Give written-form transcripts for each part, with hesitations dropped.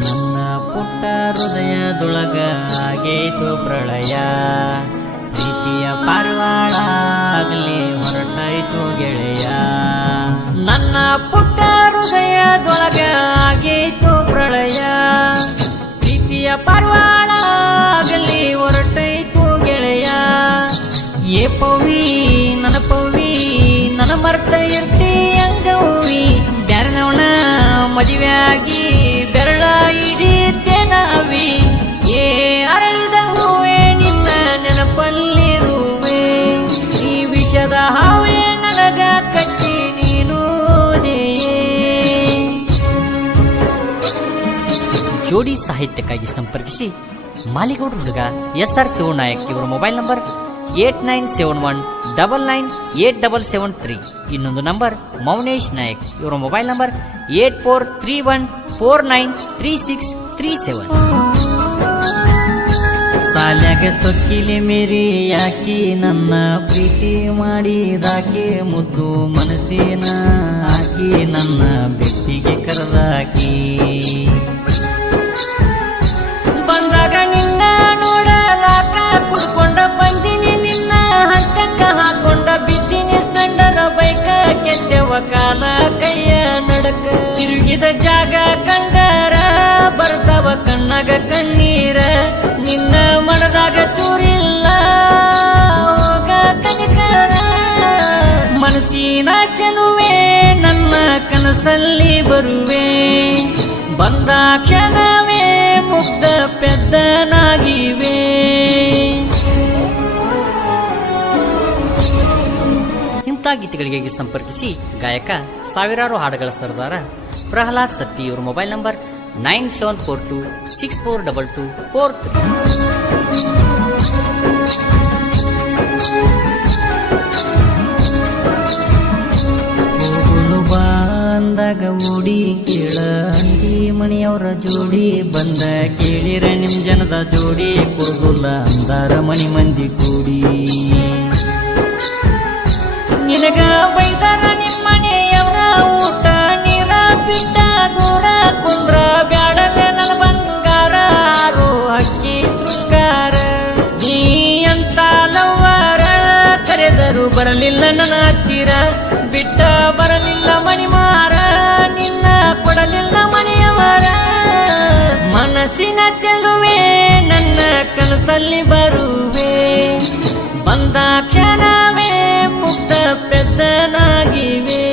ನನ್ನ ಪುಟ್ಟ ಹೃದಯದೊಳಗ ಆಗೇತು ಪ್ರಳಯ, ಪ್ರೀತಿಯ ಪಾರಿವಾಳ ಆಗಲಿ ಹೊರಟಾಯ್ತು ಗೆಳೆಯ. ನನ್ನ ಪುಟ್ಟ ಹೃದಯದೊಳಗ ಆಗೇತು ಪ್ರಳಯ, ಪ್ರೀತಿಯ ಪಾರಿವಾಳ ಆಗಲಿ ಹೊರಟಾಯ್ತು ಗೆಳೆಯ. ಏ ಪವಿ ನನ್ನ ಪವಿ ನನ್ನ ಮರ್ತ ಇರ್ತಿ ಅಂಗವಿ, ಬ್ಯಾರನವನ ಮದುವೆಯಾಗಿ ಬೆರಳ ಹಿಡಿತೇನಾವಿ. ಏ ಅರಳಿದ ಹೂವೆ ನಿನ್ನ ನೆನಪಲ್ಲಿರುವೆ, ಈ ವಿಷದ ಹಾವೇ ನನಗ ಕಚ್ಚಿ ನೀನು ಜೋಡಿ ಸಾಹಿತ್ಯಕ್ಕಾಗಿ ಸಂಪರ್ಕಿಸಿ ಮಾಲಿಗೌಡ ಹುಡುಗ SR ಶಿವನಾಯಕ್. ಇವರ ಮೊಬೈಲ್ ನಂಬರ್ 8971998773. ಇನ್ನೊಂದು ನಂಬರ್ ಮೌನೇಶ್ ನಾಯಕ್. ಇವರ ಮೊಬೈಲ್ ನಂಬರ್ 8431493637. ಸಾಲ್ಯಾಗ ಸೊಕ್ಕಿಲಿ ಮೇರಿ ಯಾಕಿ ನನ್ನ ಪ್ರೀತಿ ಮಾಡಿದಾಕಿ, ಮುದ್ದು ಮನಸ್ಸಿನ ಹಾಕಿ ನನ್ನ ಬೆಟ್ಟಿಗೆ ಕರೆದಾಕಿ. ಬಂದಾಗ ನಿನ್ನ ನೋಡಲಾಕ ಕುಡ್ಕೊಂಡ ಬಂದಿನಿ, ನಿನ್ನ ಹಂತಕ್ಕ ಹಾಕೊಂಡ ಬಿದ್ದೀನಿ ಸ್ಟಂಡರ ಬೈಕ, ಕೆಟ್ಟವ ಕಾಲ ಕೈಯ ನಡಕ. ತಿರುಗಿದ ಜಾಗ ಕಂಡರ ಬರ್ತಾವ ಕಣ್ಣಾಗ ಕಣ್ಣೀರ, ನಿನ್ನ ಮನದಾಗ ಚೂರಿಲ್ಲ ಹೋಗ ಕನಿಕರ. ಮನಸ್ಸಿನ ಚೆಲುವೆ ನನ್ನ ಕನಸಲ್ಲಿ ಬರುವೆ, ಬಂದ ಕ್ಷಣವೇ ಮುಗ್ಧ ಪೆದ್ದನಾಗಿವೆ. ಇಂಥ ಗೀತೆಗಳಿಗೆ ಸಂಪರ್ಕಿಸಿ ಗಾಯಕ ಸಾವಿರಾರು ಹಾಡುಗಳ ಸರ್ದಾರ ಪ್ರಹ್ಲಾದ್ ಸತ್ತಿ. ಇವರ ಮೊಬೈಲ್ ನಂಬರ್ 974264. ಬಂದಾಗ ಓಡಿ ಕೇಳ ಅಂದಿ ಮಣಿಯವರ ಜೋಡಿ, ಬಂದ ಕೇಳಿರ ನಿಮ್ ಜನದ ಜೋಡಿ, ಕುಡುಗುಲ್ಲ ಅಂದಾರ ಮಣಿ ಮಂದಿ ಕೂಡಿ. ನಿನಗ ಬೈದಾರ ನಿಮ್ಮನೆಯವರ ಊಟ ನೀರ ಬಿಟ್ಟ ದೂರ ಕುಂದ್ರ ಬ್ಯಾಡಲೆ ನನ್ನ ಬಂಗಾರ, ಆರು ಹಕ್ಕಿ ಶೃಂಗಾರ. ನೀ ಅಂತ ಲವ್ವಾರ ಕರೆದರು ಬರಲಿಲ್ಲ ನನ್ನ ಹತ್ತಿರ, ಬಿಟ್ಟ ಬರಲಿಲ್ಲ ಮಣಿಮಾರ, ನಿನ್ನ ಕೊಡಲಿಲ್ಲ ಮನೆಯವರ. ಮನಸ್ಸಿನ ಚೆಲುವೆ ನನ್ನ ಕನಸಲ್ಲಿ ಬರುವೆ, ಬಂದ ಕ್ಷಣವೇ ಮುಕ್ತ ಪೆದ್ದನಾಗಿವೆ.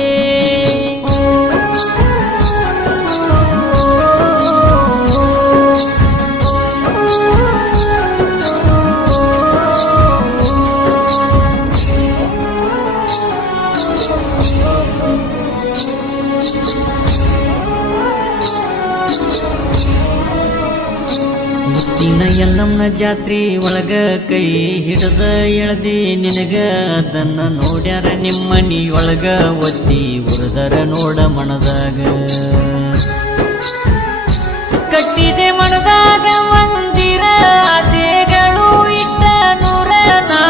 ಮುತ್ತಿನ ಎಲ್ಲಮ್ಮನ ಜಾತ್ರಿ ಒಳಗ ಕೈ ಹಿಡದ ಎಳದಿ ನಿನಗ, ಅದನ್ನ ನೋಡ್ಯಾರ ನಿಮ್ಮನಿಯೊಳಗ ಒತ್ತಿ ಉರದರ ನೋಡ ಮನದಾಗ. ಕಟ್ಟಿದೆ ಮನದಾಗ ಮಂದಿರ ಆಸೆಗಳು ಇಟ್ಟ ನೂರ, ನಾ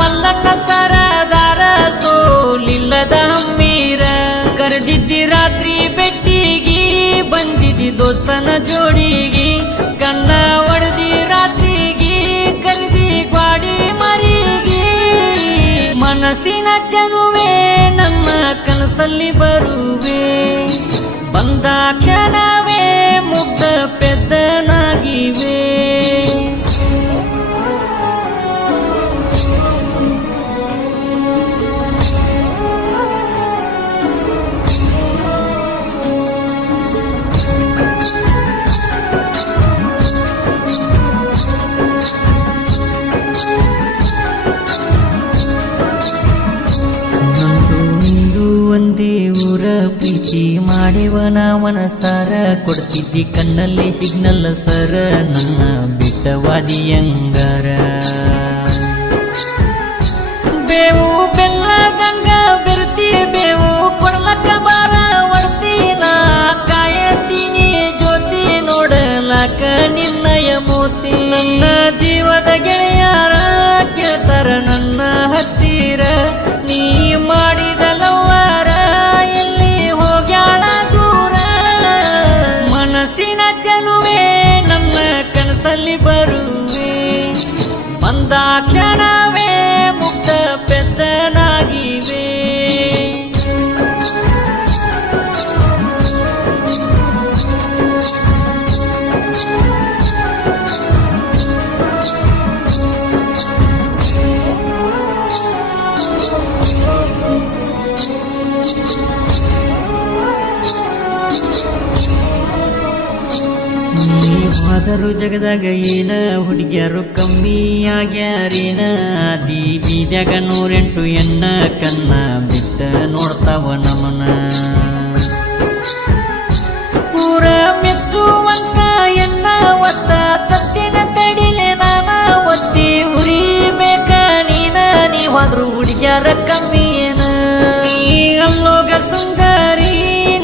ಮಲ್ಲಣ್ಣ ಸರದಾರ ಸೋಲಿಲ್ಲದ ಹಮ್ಮೀರ. ಕರೆದಿದ್ದಿ ರಾತ್ರಿ ಬೆಟ್ಟಿಗಿ ಬಂದಿದ್ದಿ ದೋಸ್ತನ ಜೋಡಿಗಿ, ಕಣ್ಣ ಒಡೆದಿ ರಾತ್ರಿಗಿ ಕರೆದಿ ಗ್ವಾಡಿ ಮರಿಗಿ. ಮನಸ್ಸಿನ ಚೆಲುವೆ ನಮ್ಮ ಕನಸಲ್ಲಿ ಬರುವೆ, ಬಂದ ಕ್ಷಣವೇ ಮುಗ್ಧ ಪೆದ್ದನಾಗಿವೆ. ಒಂದೇ ಊರ ಪ್ರೀತಿ ಮಾಡಿವ ನಾವನ ಸಾರ, ಕೊಡ್ತಿದ್ದಿ ಕಣ್ಣಲ್ಲಿ ಸಿಗ್ನಲ್ ಸರ, ನನ್ನ ಬಿಟ್ಟವಾದಿಯಂಗಾರ. ಬೇವು ಬೆಲ್ಲದಂಗ ಬೆರ್ತಿ ಬೇವು ಕೊಡ್ಲಕ್ಕ ಬಾರ ಒಡ್ತಿ, ನಾ ಕಾಯತೀನಿ ಜ್ಯೋತಿ ನೋಡಲಕ್ಕ ನಿನ್ನಯ ಮೋತಿ. ನನ್ನ ಜೀವದ ಗೆಳೆಯರ ಕೇಳ್ತಾರ ನನ್ನ ಹತ್ತಿರ, ನೀ ಮಾಡಿದ ಲವ್ವಾರ ಎಲ್ಲಿ ಹೋಗ್ಯಾಳ ದೂರ. ಮನಸ್ಸಿನ ಚೆಲುವೆ ನನ್ನ ಕನಸಲ್ಲಿ ಬರುವೆ ಬಂದ ಕ್ಷಣವೇ ಮುಕ್ತ ಪೆದ್ದನಾಗಿವೆ ಹೋದರು ಜಗದಾಗ ಏನ ಹುಡುಗಿಯರು ಕಮ್ಮಿ ಆಗ್ಯಾರೇನ ದಿ ಬೀದ್ಯಾಗ 108 ಎನ್ನ ಕನ್ನ ಬಿಟ್ಟ ನೋಡ್ತಾವ ನಮನ ಪೂರ ಮೆಚ್ಚುವಂತ ಎನ್ನ ಒತ್ತ ತತ್ತಿನ ತಡಿಲೆ ನಾನ ಒತ್ತಿ ಉರಿಬೇಕ ನೀ ಹೋದ್ರು ಹುಡುಗಿಯರ ಕಮ್ಮಿ ಏನ ಅಲ್ಲೋಗ ಸುಂದರಿ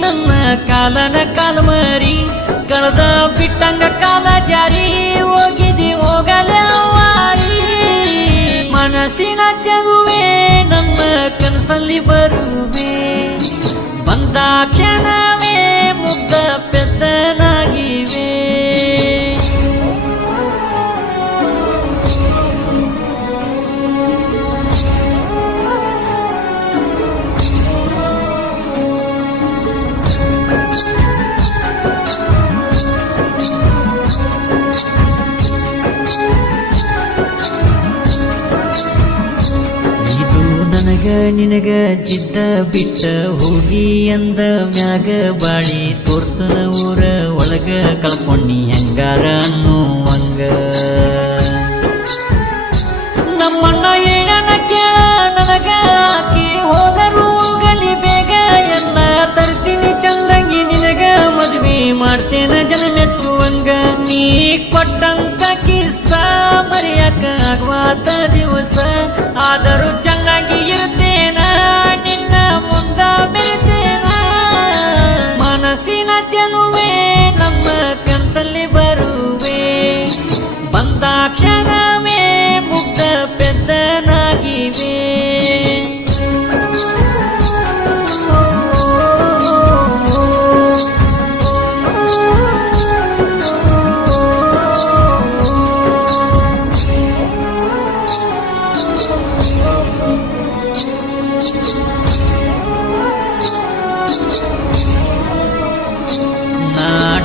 ನನ್ನ ಕಾಲನ ಕಾಲ್ಮರಿ ಕಳೆದ ಬಿಟ್ಟಂಗ ಕಾಲ ಜಾರಿ ಹೋಗಿದಿ ಹೋಗಲೇ ವಾರಿ ಮನಸ್ಸಿನ ಚೆಲುವೆ ನಮ್ಮ ಕನಸಲ್ಲಿ ಬರುವೆ ಬಂದ ಕ್ಷಣವೇ ಮುಗ್ಧ ಪೆದ್ದನಾಗಿವೆ ನಿನಗ ಜಿದ್ದ ಬಿಟ್ಟ ಹೋಗಿ ಅಂದ ಮ್ಯಾಗ ಬಾಳಿ ತೋರ್ತನ ಊರ ಒಳಗ ಕಳ್ಕೊಂಡಿ ಹೆಂಗಾರ ಅನ್ನುವಂಗ ನಮ್ಮಣ್ಣ ಏನನ ಕೇಳ ನನಗ ಆಕಿ ಹೋದರು ಹೋಗಲಿ ಬೇಗ ಎಲ್ಲ ತರ್ತೀನಿ ಚಂದಂಗಿ ನಿನಗ ಮದ್ವಿ ಮಾಡ್ತೇನ ಜನ ಮೆಚ್ಚುವಂಗ ನೀ ಕೊಟ್ಟಂತ ಕಿಸ್ಸ ಮರೆಯಕ ಆಗ್ವಾತ ದಿವಸ ಆದರೂ ಚೆನ್ನಾಗಿ ಇರ್ತೇನ ನಿನ್ನ ಮುಂದ ಬೆರೆತೇನ ಮನಸ್ಸಿನ ಚೆಲುವೆ ನಮ್ಮ ಕನಸಲ್ಲಿ ಬರುವೆ ಬಂದ ಕ್ಷಣವೇ ಮುಗ್ಧ ಪೆದ್ದನಾಗಿವೆ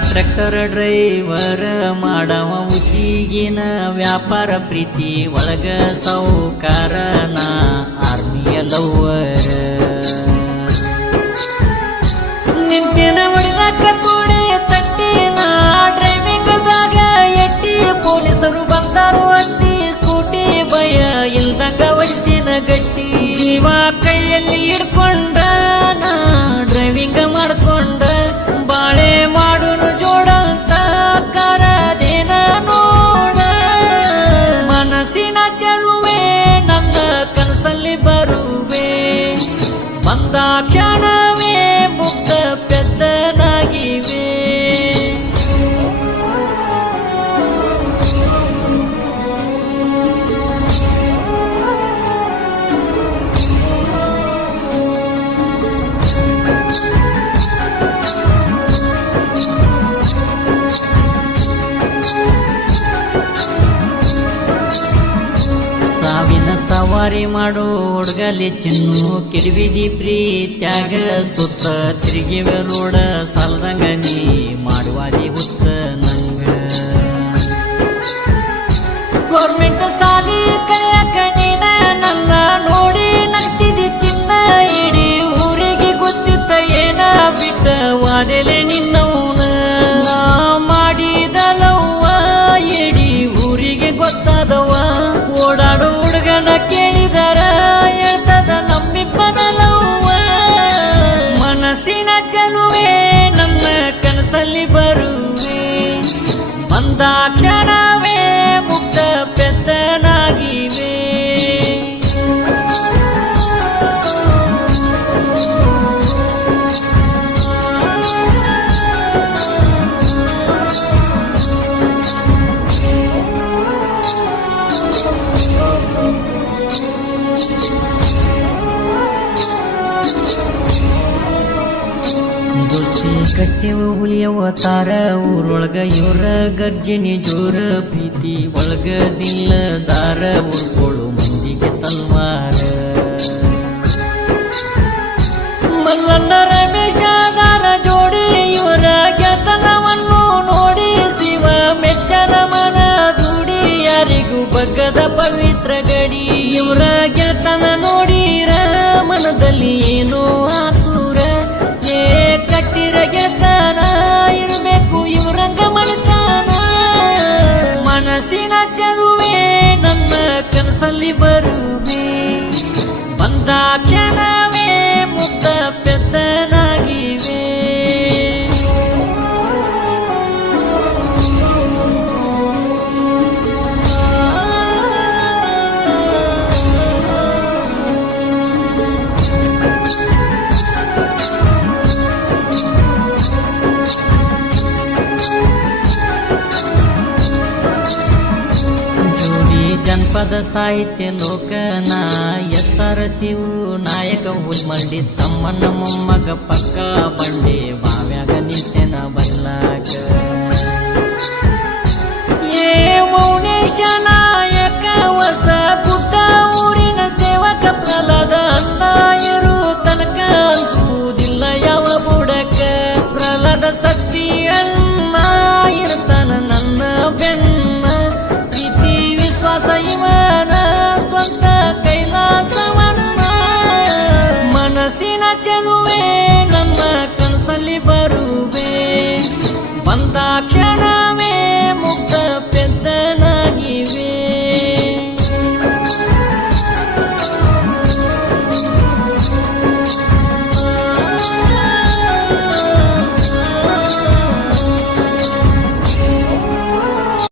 ಟ್ರ್ಯಾಕ್ಟರ್ ಡ್ರೈವರ್ ಮಾಡವ ಉಸಿಗಿನ ವ್ಯಾಪಾರ ಪ್ರೀತಿ ಒಳಗ ಸೌಕಾರನ ಆರ್ಮಿಯ ಲವ್ವರ ನಿಂತಿನ ಹೊಡಿಲಕ್ಕ ತೋಡೆ ತಟ್ಟಿನ ಡ್ರೈವಿಂಗ್ದಾಗ ಎಟ್ಟಿ ಪೊಲೀಸರು ಬಂದರು ಅತ್ತಿ ಸ್ಕೂಟಿ ಭಯ ಇಲ್ದಂಗ ಹೊಡಿತಿನ ಗಟ್ಟಿ ಜೀವ ಕೈಯಲ್ಲಿ ಹಿಡ್ಕೊಂಡ ನಾ ಡ್ರೈವಿಂಗ್ ಮಾಡ್ಕೊಂಡ ಬಾಳೆ ಮಾಡುನು ಜೋಡಂತ ಕರದೇನ ನೋಡ ಮನಸ್ಸಿನ ಚೆಲುವೆ ನನ್ನ ಕನಸಲ್ಲಿ ಬರುವೆ ಬಂದ ಕ್ಷಣವೇ ಮುಗ್ಧ ಪೆದ್ದನಾಗಿವೆ ಸವಾರಿ ಮಾಡೋ ಹುಡ್ಗಲಿ ಚಿನ್ನು ಕಿರಿವಿದಿ ಪ್ರೀತ್ಯಾಗ ಸುತ್ತ ತಿರುಗಿವ ರೋಡ ಸಾಲ್ದಂಗ ನೀ ಮಾಡುವಾದಿ ಹುತ್ತ ನಂಗ ಗೌರ್ಮೆಂಟ್ ಸಾಲಿ ಕಳೆಯಕ ನೀನ ನನ್ನ ನೋಡಿ ನಗ್ತಿದಿ ಚಿನ್ನ ಇಡೀ ಊರಿಗೆ ಗೊತ್ತಿತ್ತ ಏನ ಬಿಟ್ಟ ವಾದೆಲೆ ನಿನ್ನವನ ಮಾಡಿದ ಲವ್ವ ಇಡೀ ಊರಿಗೆ ಗೊತ್ತಾದವ ಓಡಾಡೋ ಹುಡುಗನ ಕೇಳಿದರ ಹೇಳ್ತದ ನಮ್ಮಿಬ್ಬನ ಲವ್ವ ಮನಸ್ಸಿನ ಚೆಲುವೆ ನನ್ನ ಕನಸಲ್ಲಿ ಬರುವೆ ಬಂದ ಕ್ಷಣವೇ ಮುಗ್ಧ ಪೆದ್ದನಾಗಿವೆ ಕಟ್ಟೆವ ಹುಲಿಯವ ತಾರ ಊರೊಳಗ ಇವರ ಗರ್ಜನೆ ಜೋರ ಪ್ರೀತಿ ಒಳಗದಿಲ್ಲ ದಾರ ಉಳ್ಕೊಳ್ಳು ಮಂದಿಗೆ ತಲ್ವಾರ ಮಲ್ಲಣ್ಣ ರಮೇಶ ದಾರ ಜೋಡಿ ಇವರ ಗೆತನವನ್ನು ನೋಡಿ ಶಿವ ಮೆಚ್ಚನ ಮನ ದೂಡಿ ಯಾರಿಗೂ ಬಗ್ಗದ ಪವಿತ್ರ ಗಡಿ ಇವರ ಗೆತನ ನೋಡಿರ ಮನದಲ್ಲಿ ಏನೋ ಆತುರ ಏ ಕಟ್ಟಿರ ಗೆತನ ಇರಬೇಕು ಇವರಂಗ ಮನತಾನ ಮನಸ್ಸಿನ ಚರುವೆ ನನ್ನ ಕನಸಲ್ಲಿ ಬರುವೆ ಬಂದ ಕ್ಷಣವೇ ಮುಕ್ತ ಪೆತ್ತನಾಗಿವೆ ಜನಪದ ಸಾಹಿತ್ಯ ಲೋಕನ ಎಸ್ಸರ ಶಿವು ನಾಯಕ ಹುಲ್ಮಂಡಿ ತಮ್ಮನ ಮೊಮ್ಮಗ ಪಕ್ಕ ಬಂಡೆ ಬಾವ್ಯಾಗ ನಿತ್ಯನ ಬಲ್ಲಾಗ ಏ ಮೌನೇಶ ನಾಯಕ ಹೊಸ ಗುಡ್ಡ ಊರಿನ ಸೇವಕ ಪ್ರಹ್ಲಾದ ಅಣ್ಣ ಇರು ತನಕ ಅನ್ಸುವುದಿಲ್ಲ ಯಾವ ಬುಡಕ ಪ್ರಹ್ಲಾದ ಶಕ್ತಿ ಅಲ್ಲ